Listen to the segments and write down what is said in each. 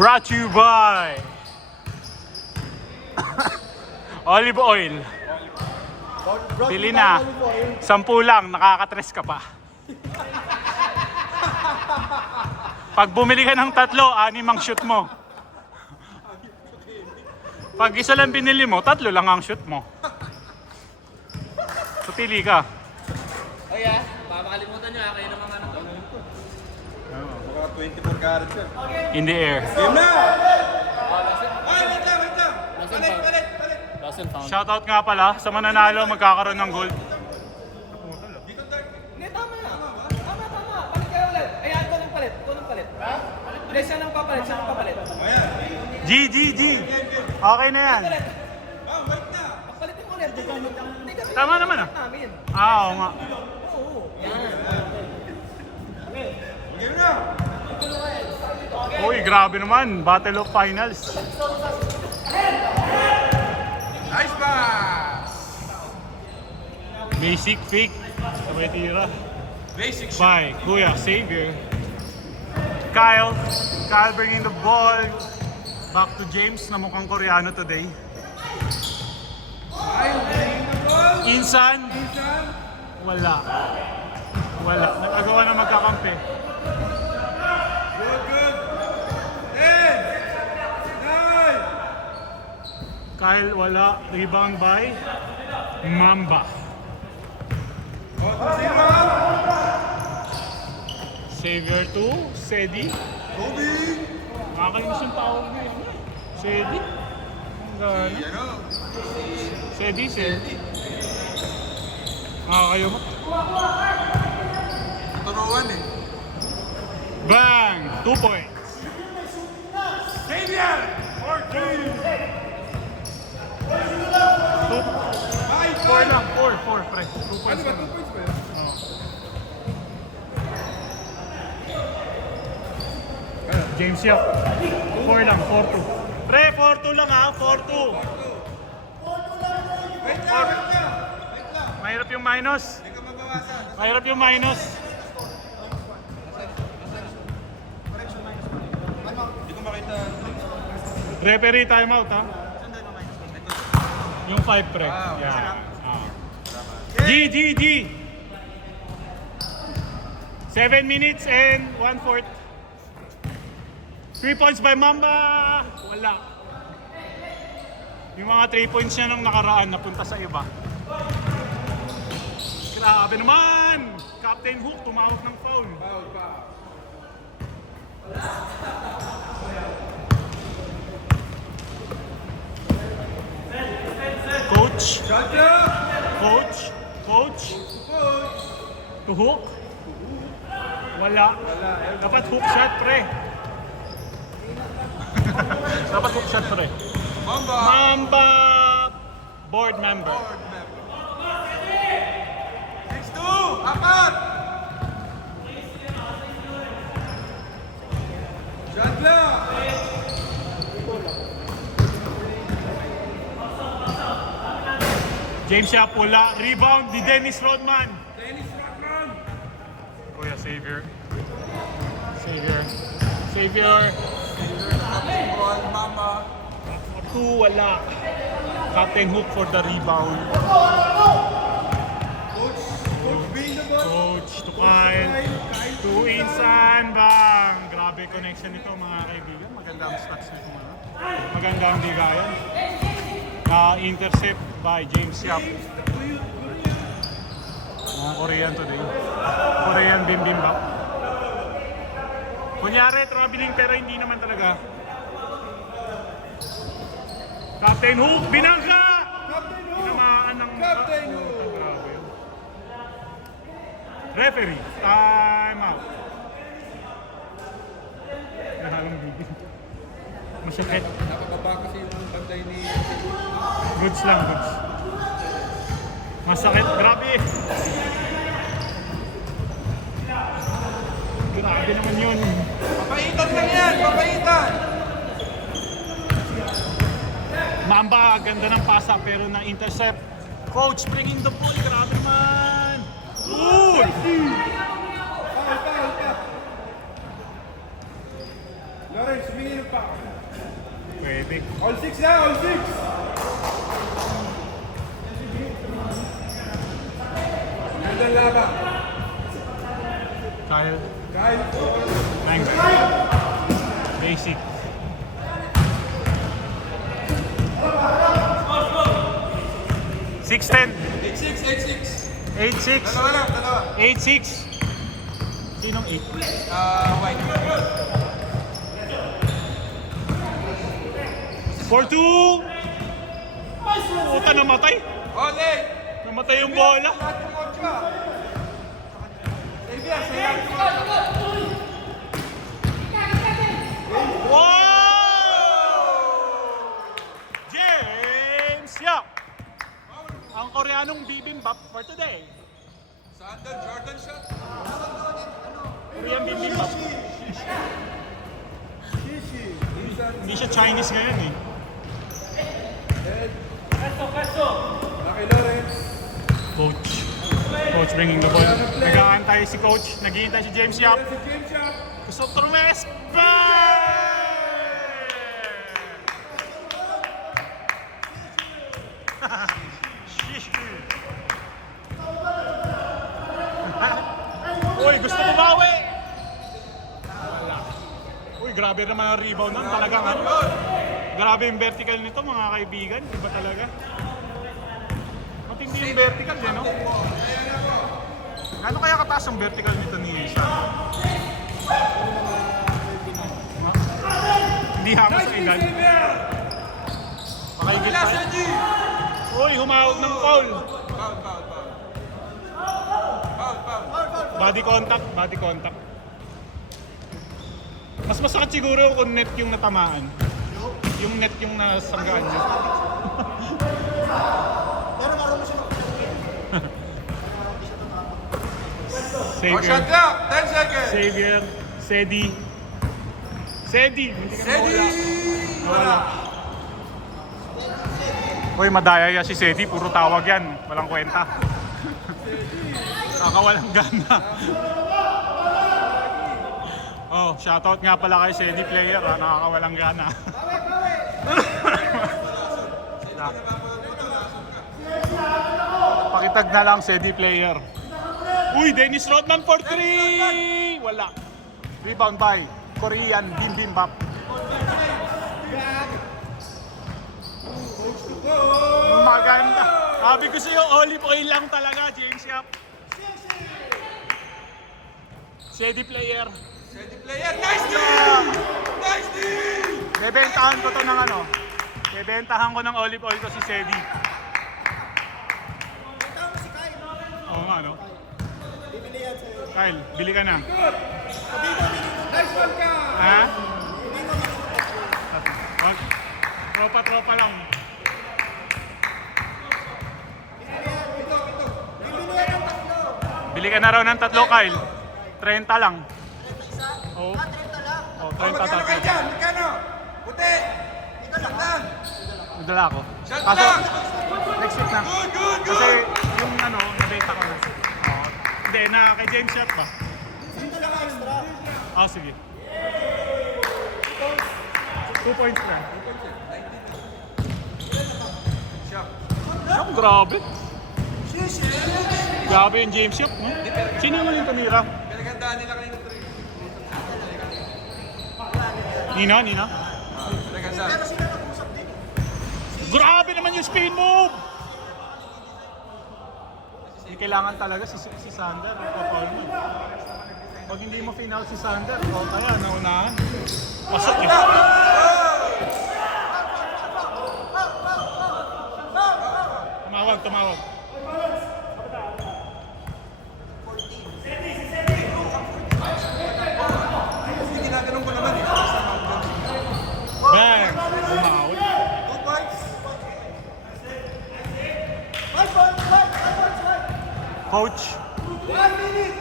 Brought to you by Olive Oil. Pili na. 10 lang, nakakatres ka pa. Pag bumili ka ng 3, 6 ang shoot mo. Pag isa lang binili mo, 3 lang ang shoot mo. So pili ka. Oh yeah, makakalimutan nyo kayo ng mga ano to. Mga 24 carats yan. In the air. Game na! Ay, wait lang! Palit! Lost and found. Shoutout nga pala sa mananalo, magkakaroon ng gold. Hindi, tama na. Tama. Palit kayo ulit. Ayan, ito ng palit. Ha? Hindi, siya nang papalit. G. Okay na yan. Pagpalitin mo ulit. Hindi kasi Tama naman ah. namin. Oo nga. Oo. Yan. Game na! Uy, grabe naman. Battle of Finals. Nice pass! Basic fake. Sabay tira. Basic shot. By Kuya Xavier. Kyle bringing the ball back to James na mukhang Koreano today. Insan. Wala. Nagagawa na magkakampi. Good! 10! 9! Kyle wala. Rebound by Mamba. Xavier to Sedi. Kobe! Nakakalimus yung tawag na yun. Sedi. Ang gana. Ano? Sedi. Nakakayo mo. Turuan eh. Bang! 2 points. Xavier! 14! 4 lang. 4 pre. 2 points lang. points ba yun? Oo. James Yap. 4 lang. 4-2. Pre, 4-2 lang ha. 4-2. Wait lang! Mahirap yung minus. Hindi ka mabawasan. Mahirap yung minus. Hindi ko makita. Referee timeout ha. Yung 5 pre. Yeah. G. 7 minutes and 1/4. 3 points by Mamba. Wala. Yung mga 3 points niya nung nakaraan napunta sa iba. Grabe naman! Captain Hook tumawag ng foul. Coach. Shot clock! Coach. To hook? Wala. Dapat hook shot, pre. Dapat hook shot, pre. Mamba board member. Next 2! Apat! Shot clock! James Yap, wala. Rebound ni Dennis Rodman. Kuya Xavier. Ball, mama. 2, wala. Captain Hook for the rebound. Coach being the ball. Coach to Kyle. To Insan bang. Grabe connection nito mga kaibigan. Maganda ang stats nito mga. Maganda ang bigayan. Intercept by James Yap. Mga Korean today. Korean bimbimba. Kunyari traveling pero hindi naman talaga. Captain Hook, binangga! Tinamaan ng... Captain Hook! Grabe yun. Referee, time out. Nahalang bibig. Masakit. Nakababa kasi yung bantay ni... Goods lang, goods. Masakit, grabe. Grabe naman yun. Papaitan lang yan! Papaitan! Mamba, ganda ng pasa pero na-intercept. Coach bringing the ball, grabe naman. Ooh! Lawrence, humingi ng Pwede. All 6 na, all 6. Gandang labang. Kyle. Kyle. Thanks. Basic. Six ten. 8-6, 8-6. 8-6. Dalawa lang, dalawa. 8-6. Sinong 8? White. 4-2. Puta, namatay. All 8. Namatay yung bola. Lahat yung 8 ah. Xavier, sa lahat yung 8. Wow! James Yap. Ang Koreanong bibimbap for today. Sandal, Jordan shot. Korean bibimbap. Hindi siya Chinese ngayon eh. Lucky Lawrence. Coach. Coach bringing the ball. Nag-aantay si coach. Naghihintay si James Yap. Si James Yap. Gusto Tormes. Uy, gusto bumawi. Wala. Uy, grabe naman ang rebound nun. Talagang ano. Grabe yung vertical nito mga kaibigan. Iba talaga. Matindi yung vertical din, no? Ano kaya kataas ang vertical nito ni Sean? Hindi hamo sa edad. Xavier. Pakaigit Wala tayo. sa G. Uy, humawag ng foul. Foul. Body contact, body contact. Mas masakit siguro kung net yung natamaan. Yung net yung nasanggaan niya. Pero marunong siya Oh, shot Xavier. clock. 10 seconds. Xavier. Sedi. Sedi. Hindi ka Ready. nawala. Uy, madaya yan si Sedi. Puro tawag yan. Walang kwenta. Nakawalang gana. Oh, shoutout nga pala kay Sedi player. Nakakawalang gana. Pakitag na lang Sedi player. Uy, Dennis Rodman for 3! Wala. Rebound by Korean Bibimbap. Maganda. Sabi ko sa'yo, olive oil lang talaga, James Yap. Sedi player. Ready player. Nice D. Nice D. Bebentahan ko to ng ano. Bebentahan ko ng olive oil ko si Sedi. Tama si Kyle. Oo nga, no? Bibili yan sa'yo. Kyle, bili ka na. Nice one ka. Ha? Wag. Tropa-tropa lang. Bibili yan ng tatlo. Bili ka na raw ng tatlo, Kyle. 30 lang. 31? Oo. 30 lang. Oh, Oh, 30 magkano kayo tatlo. dyan? Magkano? Puti. Ikaw lang. Lang. Nadala ako. Shot Kaso, lang. next week na. Good. Kasi yung ano, nabenta ko na. Oo. Hindi, na kay James Shot ba? Sino lang extra? Ah, sige. 2 points lang. Ang grabe. Grabe yung James Shot, no? Sino yung huling tumira? Pinagandaan nila kanina 3. Nina, Nina? Pinagandaan. Pero sila nag-usap din. Grabe naman yung spin move! Hindi kailangan talaga si Sander. Papaul mo. Pag hindi mo final si Sander, o kaya naunahan. Pasok eh. Tumawag. Hindi ginaganong ko naman eh. Bang! Tumawag. 2 points. Coach. 1 minute.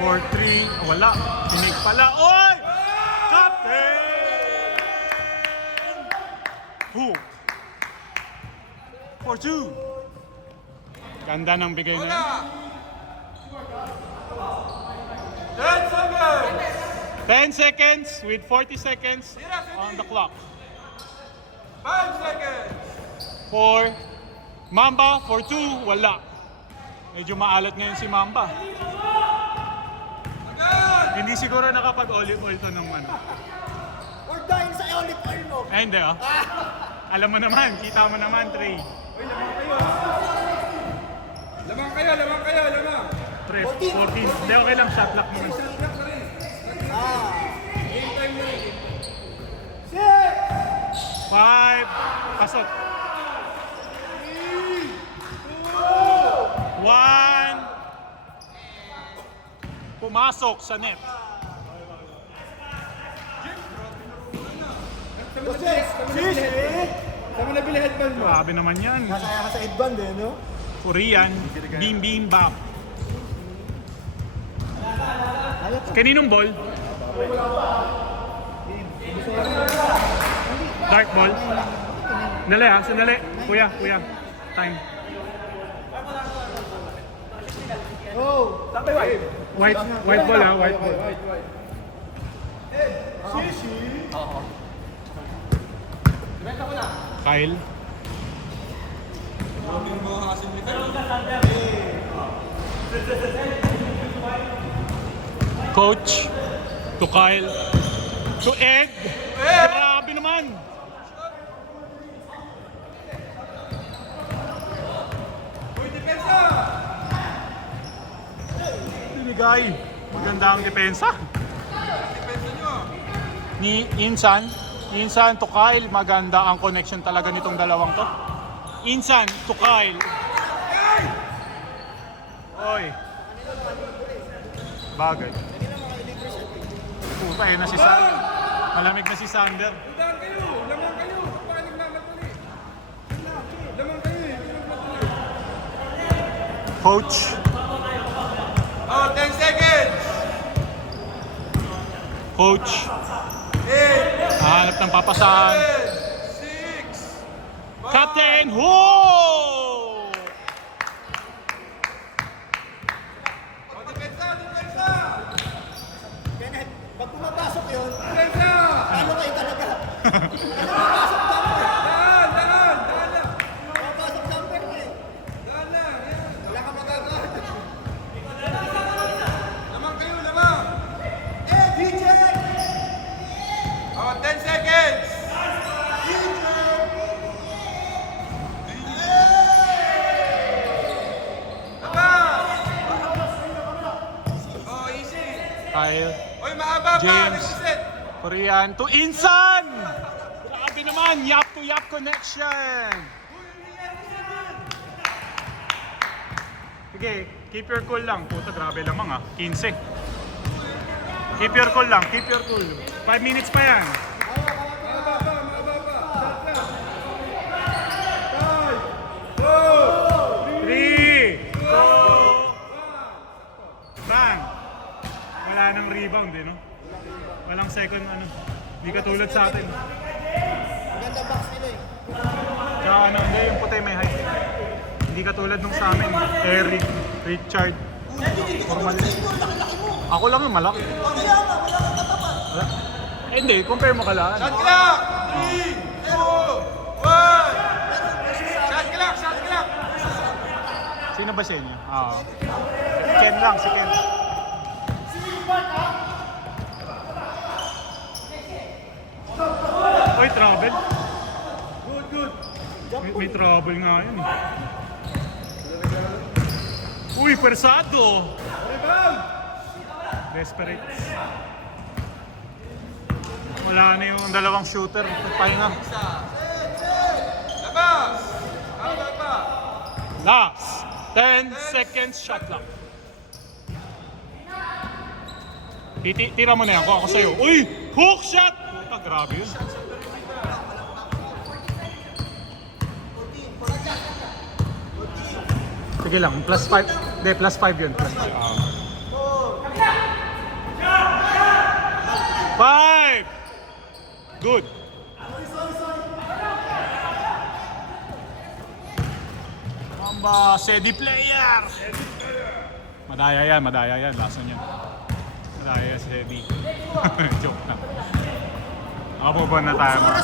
4-3. Wala. Tinig pala. Oy! Captain! Who? 4-2. Ganda ng bigay Wala. niya. 10 seconds with 40 seconds on the clock. 5 seconds. 4. Mamba for 2. Wala. Medyo maalat ngayon si Mamba. Hindi siguro nakapag-olive oil to ng ano. Or dahil sa olive oil mo. Eh, hindi oh. Alam mo naman, kita mo naman, Trey. Lamang kayo, lamang kayo, lamang. 3, 14. Hindi, okay lang, shot lock naman. Game time na. 5. Pasok. 1. Pumasok sa net. Saan mo nabili headband mo? Grabe naman yan. Masaya ka sa headband eh, no? Korean, bim bim bap. Kaninong ball? Dark ball? Sandali ha, sandali. Kuya, kuya. Time. White ball ha, white ball. Kyle. Coach to Kyle to Ed. Grabe naman. Binigay. Maganda ang depensa. Ni Insan to Kyle. Maganda ang connection talaga nitong dalawang to. Insan to Kyle. Oy. Bagay. Puta, na si Sander. Malamig na si Sander. Lamang kayo, lamang kayo. Bakit nagmamadali? Lamang kayo eh. Coach. Oh, 10 seconds. Coach. 8, Hanap ng papasahan. 6, Captain. Whoa! Oh, depensa, depensa. Kenneth, pag pumapasok yun, Depensa. ano kayo talaga? Pumapasok jumper. Daan lang. Pumapasok jumper eh. Daan lang. Yan. Wala ka magagawa. Lamang kayo, lamang. Eh, DJ! Oh, 10 seconds. Oh, easy. Kyle. Oy, mahaba pa. James. Next set. Korean to Insan. Grabe naman. Yap to yap connection. Sige, keep your cool lang. Puta, grabe lamang ah. 15. Keep your cool lang. Keep your cool. 5 minutes pa yan. Mahaba pa. Shot lang. 5, 4, 3, 2, bang! Wala nang rebound eh, no? Walang second ano. Hindi katulad sa atin. Maganda box nila eh. Tsaka ano, hindi yung puti may height. Hindi katulad nung sa amin. Eric, Richard. Formal. Ako lang yung malaki. Wala. Eh, hindi, compare mo kalaan. Shot clock. 3, 2, 1. Shot clock. Sino ba sa inyo? Si Ken lang, si Ken. Oy, trouble. Good. May trouble nga yun. Uy, persado! Rebound. Desperate. Wala na yung dalawang shooter. Nagpahinga. Labas. Haba pa. Last 10 seconds shot lang. Tira mo na yan. Kung ako sa'yo. Uy! Hook shot! Puta, grabe yun. Sige lang. Plus 5. Hindi, plus 5 yun. Plus 5. 5! Good. Mamba, steady player. Madaya yan. Lason yan. Tayo si Eddie. Joke na. Makapubon na tayo mga.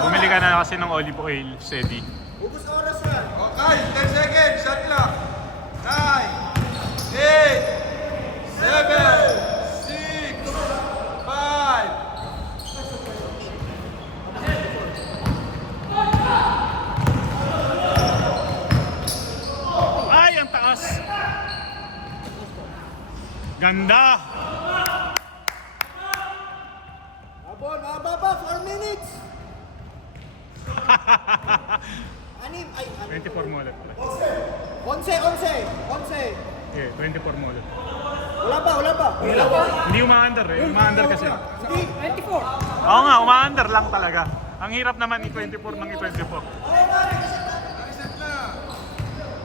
Bumili ka na kasi ng olive oil, Sedi. Ubus oras yan. Okay, 10 seconds. Shot clock. 9, 8, 7, 6, 5. Ay, ang taas! Ganda! Abon, mahaba pa, 4 minutes. Anim, ay, 24 mo ulit. 11. Okay, 24 mo ulit. Wala pa. Hindi uma-under eh. Uma-under kasi. Hindi. 24. Oo nga, uma-under lang talaga. Ang hirap naman i-24 ng i-24. Reset na.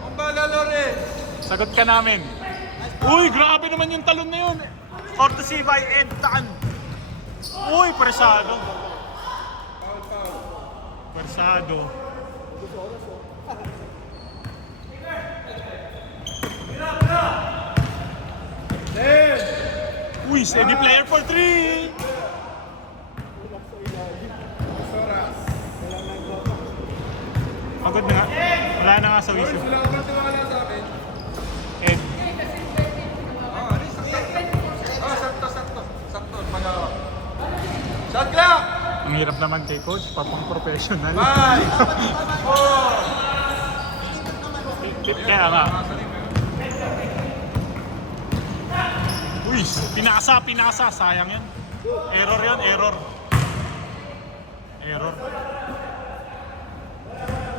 Ang bala, Loren. Sagot ka namin. Uy, grabe naman yung talon na yun. Courtesy by Ed Tan. Uy, persado. Persado. Uy, steady player for 3. Pagod na nga. Wala na nga sa wisyo. Sila ka tiwala sa akin. Ed. Sakto. Magawa. Shot clock. Ang hirap naman kay coach, papang professional. 5, 4. Kaya nga. Uy, pinasa. Sayang yan. Error yan, error.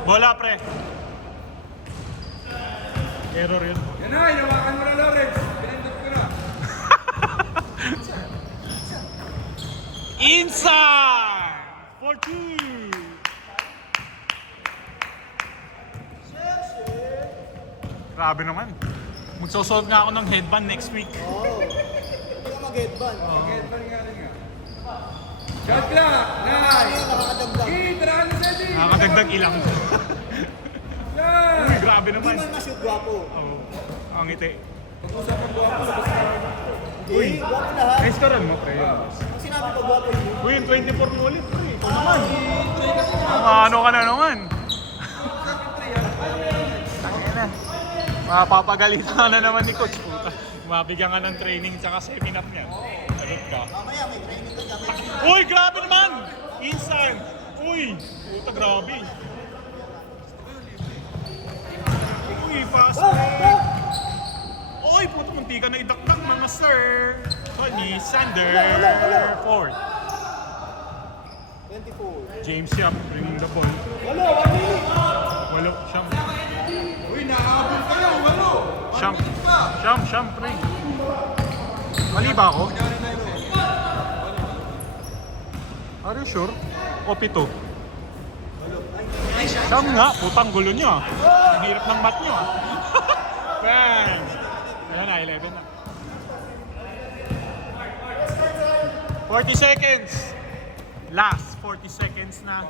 Bola, pre. Error yun. Yan na, hinawakan mo na, Lawrence. Pinindot ko na. Inside! For 2! Grabe naman. Magsusuot nga ako ng headband next week. Oo. Hindi ka mag-headband. Headband nga rin nga. Shot clock. 9. Nakakadagdag. Tirahan ni Sedi. Nakakadagdag ilang. Yan. Uy, grabe Hindi naman. man na-shoot, gwapo. Oo. Ang ngiti. Pag-usapan ko ako, labas na. Hindi, gwapo lahat. Nice ka rin mo, pre. Ang sinabi ko, gwapo yun. Uy, yung 24 mo ulit, pre. Ito naman. Ano ka na naman? Tangina. Mapapagalitan ka na naman ni coach. Puta. Mabigyan ka ng training tsaka seminar niya. Sagot ka. Mamaya, may training ka kami. Uy, grabe naman! Instant! Uy! Puta, grabe. Uy, fast break! Uy, puta, munti ka na idakdak mga sir! Ni Sander Ford. 24. James Yap bringing the ball. Wala, 1 minute. Walo, Siyam. Uy, nakaabot kayo. Walo. Siyam, pre. Mali ba ako? Are you sure? O 7? Siyam nga, putang gulo nyo ah. Ang hirap ng mat nyo ah. Bang! Ayan na, 11 na. 40 seconds! Last 40 seconds na.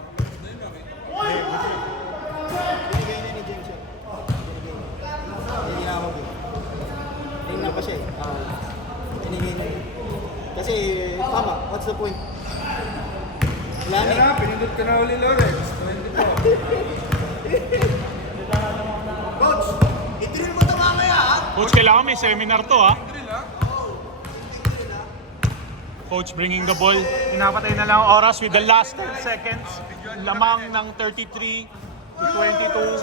Binigay na ni James yun. Hindi na ako din. Tingin na pa siya eh. Binigay na yun. Kasi, tama, what's the point? Wala na Yan eh. na, pinindot ka na uli, Lawrence. 24. Coach, i-drill mo ito mamaya ha? Coach, kailangan may seminar to ha. Drill, ha? Coach bringing the ball. Pinapatay na lang ang oras with the last 10 seconds. Lamang ng 33 to 22.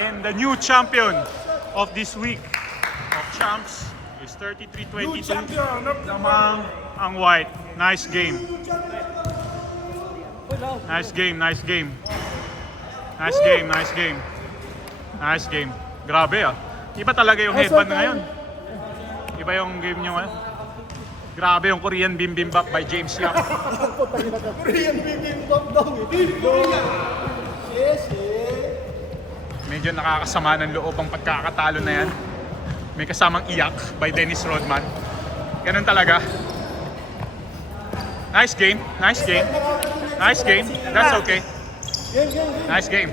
And the new champion of this week of champs is 33-22. Lamang ang white. Nice game. Nice game. Grabe ah. Iba talaga yung headband ngayon. Iba yung game nyo ngayon. Grabe yung Korean Bibimbap by James Yap. Korean bibimbap daw eh. Yes eh. Medyo nakakasama ng loob ang pagkakatalo na yan. May kasamang iyak by Dennis Rodman. Ganun talaga. Nice game. That's okay. Nice game.